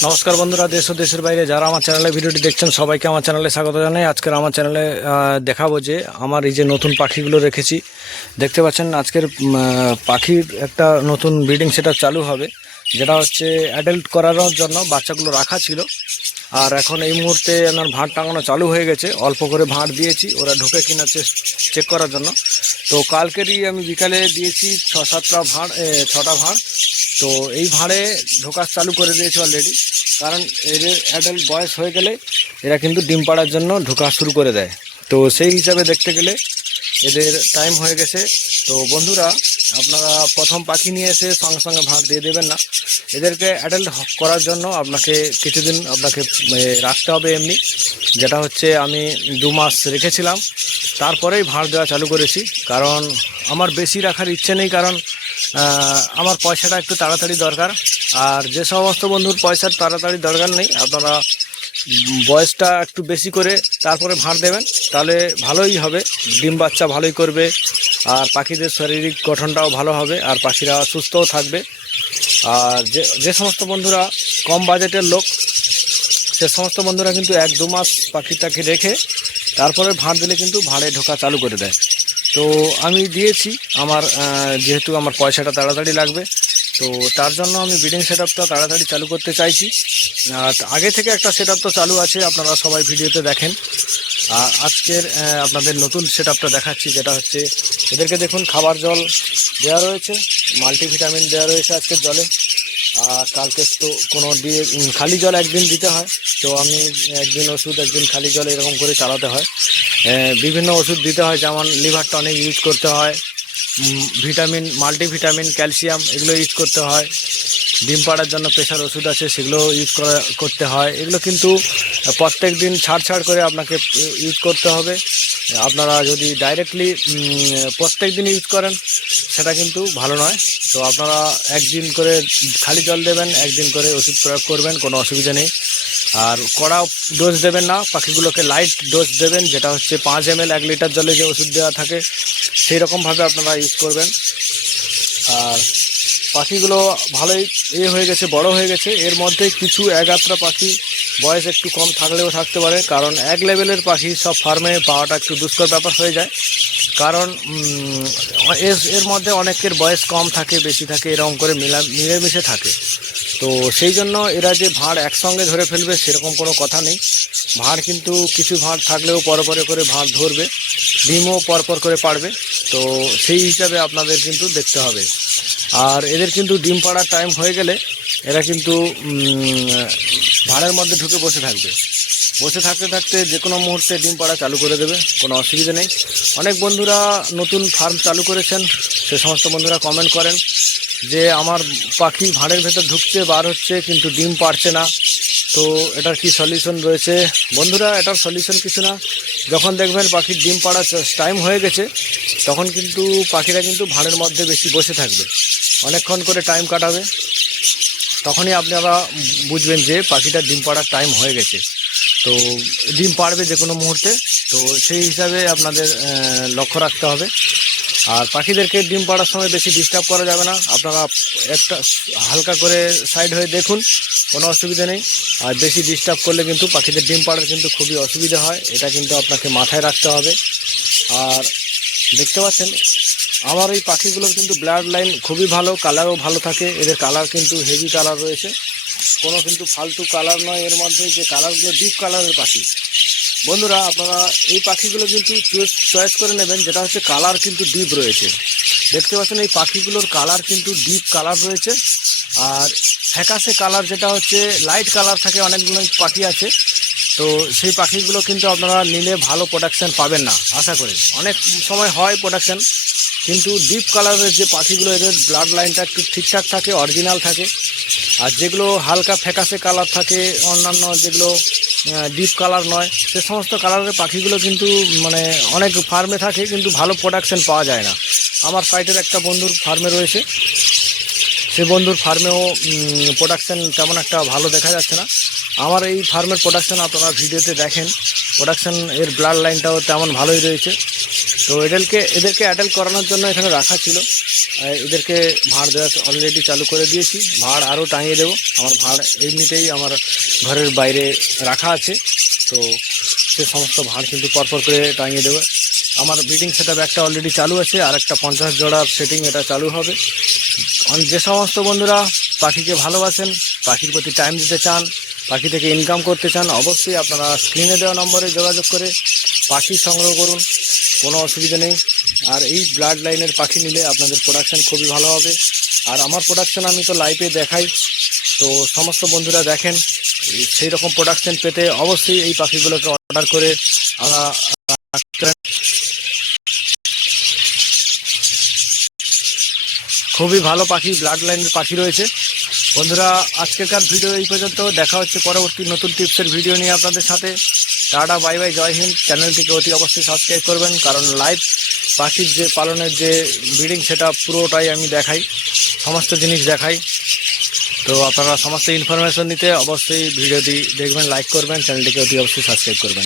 নমস্কার বন্ধুরা, দেশ ও দেশের বাইরে যারা আমার চ্যানেলে ভিডিওটি দেখছেন সবাইকে আমার চ্যানেলে স্বাগত জানাই। আজকের আমার চ্যানেলে দেখাবো যে আমার এই যে নতুন পাখিগুলো রেখেছি, দেখতে পাচ্ছেন আজকের পাখির একটা নতুন ব্রিডিং সেটআপ চালু হবে, যেটা হচ্ছে অ্যাডাল্ট করানোর জন্য বাচ্চাগুলো রাখা ছিল। আর এখন এই মুহূর্তে আমার ভাঁড় টাঙানো চালু হয়ে গেছে, অল্প করে ভাঁড় দিয়েছি ওরা ঢুকে কিনা চেক করার জন্য। তো কালকেরই আমি বিকালে দিয়েছি 6-7টা ভাঁড়, 6টা ভাঁড়। তো এই ভাঁড়ে ঢোকা চালু করে দিয়েছে অলরেডি, কারণ এদের অ্যাডাল্ট বয়স হয়ে গেলে এরা কিন্তু ডিম পাড়ার জন্য ঢোকা শুরু করে দেয়। তো সেই হিসাবে দেখতে গেলে এদের টাইম হয়ে গেছে। তো বন্ধুরা, আপনারা প্রথম পাখি নিয়ে এসে সঙ্গে সঙ্গে ভাঁড় দিয়ে দেবেন না। এদেরকে অ্যাডাল্ট করার জন্য আপনাকে কিছুদিন রাখতে হবে এমনি, যেটা হচ্ছে আমি 2 মাস রেখেছিলাম, তারপরেই ভাঁড় দেওয়া চালু করেছি। কারণ আমার বেশি রাখার ইচ্ছে নেই, কারণ আমার পয়সাটা একটু তাড়াতাড়ি দরকার। আর যে সমস্ত বন্ধুর পয়সার তাড়াতাড়ি দরকার নেই, আপনারা বয়সটা একটু বেশি করে তারপরে ভাঁড় দেবেন, তাহলে ভালোই হবে, ডিম বাচ্চা ভালোই করবে, আর পাখিদের শারীরিক গঠনটাও ভালো হবে, আর পাখিরা সুস্থও থাকবে। আর যে সমস্ত বন্ধুরা কম বাজেটের লোক, সে সমস্ত বন্ধুরা কিন্তু 1-2 মাস পাখিটাকে রেখে তারপরে ভাঁড় দিলে কিন্তু ভাঁড়ে ঢোকা চালু করে দেয়। তো আমি দিয়েছি, আমার যেহেতু আমার পয়সাটা তাড়াতাড়ি লাগবে, তো তার জন্য আমি ব্রিডিং সেটআপটা তাড়াতাড়ি চালু করতে চাইছি। আগে থেকে একটা সেটআপ তো চালু আছে, আপনারা সবাই ভিডিওতে দেখেন। আজকের আপনাদের নতুন সেটআপটা দেখাচ্ছি, যেটা হচ্ছে এদেরকে দেখুন খাবার জল দেওয়া রয়েছে, মাল্টিভিটামিন দেওয়া রয়েছে আজকের জলে। আর কালকে তো কোনো দিয়ে খালি জল একদিন দিতে হয়, তো আমি একদিন ওষুধ একদিন খালি জল এরকম করে চালাতে হয়। বিভিন্ন ওষুধ দিতে হয়, যেমন লিভার টনিক ইউজ করতে হয়, ভিটামিন মাল্টিভিটামিন ক্যালসিয়াম এগুলো ইউজ করতে হয়। ডিম পাড়ার জন্য প্রেশার ওষুধ আছে, সেগুলো ইউজ করতে হয়। এগুলো কিন্তু প্রত্যেক দিন ছাড় করে আপনাকে ইউজ করতে হবে। আপনারা যদি ডাইরেক্টলি প্রত্যেক দিন ইউজ করেন সেটা কিন্তু ভালো নয়। তো আপনারা একদিন করে খালি জল দেবেন, একদিন করে ওষুধ প্রয়োগ করবেন, কোনো অসুবিধা নেই। আর কড়া ডোজ দেবেন না, পাখিগুলোকে লাইট ডোজ দেবেন, যেটা হচ্ছে 5 ml 1 লিটার জলে যে ওষুধ দেওয়া থাকে সেই রকমভাবে আপনারা ইউজ করবেন। আর পাখিগুলো ভালোই হয়ে গেছে, বড় হয়ে গেছে। এর মধ্যে কিছু এগাত্রা পাখি বয়স একটু কম থাকলেও থাকতে পারে, কারণ এক লেভেলের পাখি সব ফার্মে পাওয়াটা একটু দুষ্কর ব্যাপার হয়ে যায়। কারণ এর মধ্যে অনেকের বয়স কম থাকে, বেশি থাকে, এরকম করে মিলেমিশে থাকে। তো সেই জন্য এরা যে ভাঁড় একসঙ্গে ধরে ফেলবে সেরকম কোনো কথা নেই। ভাঁড় কিন্তু কিছু ভাঁড় থাকলেও পরে করে ভাঁড় ধরবে, ডিমও পরপর করে পাড়বে। তো সেই হিসাবে আপনাদের কিন্তু দেখতে হবে। আর এদের কিন্তু ডিম পাড়ার টাইম হয়ে গেলে এরা কিন্তু ভাঁড়ের মধ্যে ঢুকে বসে থাকবে। বসে থাকতে থাকতে যে কোনো মুহূর্তে ডিম পাড়া চালু করে দেবে, কোনো অসুবিধা নেই। অনেক বন্ধুরা নতুন ফার্ম চালু করেছেন, সে সমস্ত বন্ধুরা কমেন্ট করেন যে আমার পাখি ভাঁড়ের ভেতর ঢুকছে, বার হচ্ছে, কিন্তু ডিম পাড়ছে না। তো এটার কি সলিউশন রয়েছে? বন্ধুরা, এটার সলিউশন কিছু না। যখন দেখবেন পাখির ডিম পাড়ার টাইম হয়ে গেছে, তখন কিন্তু পাখিরা কিন্তু ভাঁড়ের মধ্যে বেশি বসে থাকবে, অনেকক্ষণ করে টাইম কাটাবে। তখনই আপনারা বুঝবেন যে পাখিটার ডিম পাড়ার টাইম হয়ে গেছে। তো ডিম পাড়বে যে কোনো মুহূর্তে। তো সেই হিসাবে আপনাদের লক্ষ্য রাখতে হবে। আর পাখিদেরকে ডিম পাড়ার সময় বেশি ডিস্টার্ব করা যাবে না। আপনারা একটা হালকা করে সাইড হয়ে দেখুন, কোনো অসুবিধা নেই। আর বেশি ডিস্টার্ব করলে কিন্তু পাখিদের ডিম পাড়ার কিন্তু খুবই অসুবিধা হয়, এটা কিন্তু আপনাকে মাথায় রাখতে হবে। আর দেখতে পাচ্ছেন আমার এই পাখিগুলোর কিন্তু ব্লাড লাইন খুবই ভালো, কালারও ভালো থাকে। এদের কালার কিন্তু হেভি কালার রয়েছে, কোনো কিন্তু ফালতু কালার নয়। এর মধ্যে যে কালারগুলো ডিপ কালারের পাখি, বন্ধুরা আপনারা এই পাখিগুলো কিন্তু চয়েস করে নেবেন, যেটা হচ্ছে কালার কিন্তু ডিপ রয়েছে। দেখতে পাচ্ছেন এই পাখিগুলোর কালার কিন্তু ডিপ কালার রয়েছে। আর ফ্যাকাশে কালার যেটা হচ্ছে লাইট কালার থাকে, অনেকগুলো পাখি আছে। তো সেই পাখিগুলো কিন্তু আপনারা নিলে ভালো প্রোডাকশান পাবেন না আশা করি। অনেক সময় হয় প্রোডাকশান, কিন্তু ডিপ কালারের যে পাখিগুলো এদের ব্লাড লাইনটা একটু ঠিকঠাক থাকে, অরিজিনাল থাকে। আর যেগুলো হালকা ফ্যাকাশে কালার থাকে, অন্যান্য যেগুলো ডিপ কালার নয়, সে সমস্ত কালারের পাখিগুলো কিন্তু অনেক ফার্মে থাকে, কিন্তু ভালো প্রোডাকশান পাওয়া যায় না। আমার সাইটের একটা বন্ধুর ফার্মে রয়েছে, সে বন্ধুর ফার্মেও প্রোডাকশান তেমন একটা ভালো দেখা যাচ্ছে না। আমার এই ফার্মের প্রোডাকশান আপনারা ভিডিওতে দেখেন, প্রোডাকশান এর ব্লাড লাইনটাও তেমন ভালোই রয়েছে। তো এদেরকে অ্যাডাল্ট করানোর জন্য এখানে রাখা ছিল। এদেরকে ভাঁড় দেওয়া অলরেডি চালু করে দিয়েছি। ভাঁড় আরও টাঙিয়ে দেবো। আমার ভাঁড় এমনিতেই আমার ঘরের বাইরে রাখা আছে, তো সে সমস্ত ভাঁড় কিন্তু পরপর করে টাঙিয়ে দেবো। আমার ব্রিডিং সেটআপ একটা অলরেডি চালু আছে, আর একটা 50 জোড়ার সেটিং এটা চালু হবে। যে সমস্ত বন্ধুরা পাখিকে ভালোবাসেন, পাখির প্রতি টাইম দিতে চান, পাখি থেকে ইনকাম করতে চান, অবশ্যই আপনারা স্ক্রিনে দেওয়া নম্বরে যোগাযোগ করে পাখি সংগ্রহ করুন, কোনো অসুবিধা নেই। আর এই ব্লাড লাইনের পাখি নিলে আপনাদের প্রোডাকশান খুবই ভালো হবে। আর আমার প্রোডাকশান আমি তো লাইভে দেখাই, তো সমস্ত বন্ধুরা দেখেন। সেই রকম প্রোডাকশান পেতে অবশ্যই এই পাখিগুলোকে অর্ডার করে খুবই ভালো পাখি, ব্লাড লাইনের পাখি রয়েছে। বন্ধুরা আজকেকার ভিডিও এই পর্যন্ত, দেখা হচ্ছে পরবর্তী নতুন টিপসের ভিডিও নিয়ে আপনাদের সাথে। টাটা, বাই বাই, জয় হিন্দ। চ্যানেলটিকে অতি অবশ্যই সাবস্ক্রাইব করবেন, কারণ লাইভ পাখির যে পালনের যে ব্রিডিং সেটা পুরোটাই আমি দেখাই, সমস্ত জিনিস দেখাই। তো আপনারা সমস্ত ইনফরমেশন নিতে অবশ্যই ভিডিওটি দেখবেন, লাইক করবেন, চ্যানেলটিকে অতি অবশ্যই সাবস্ক্রাইব করবেন।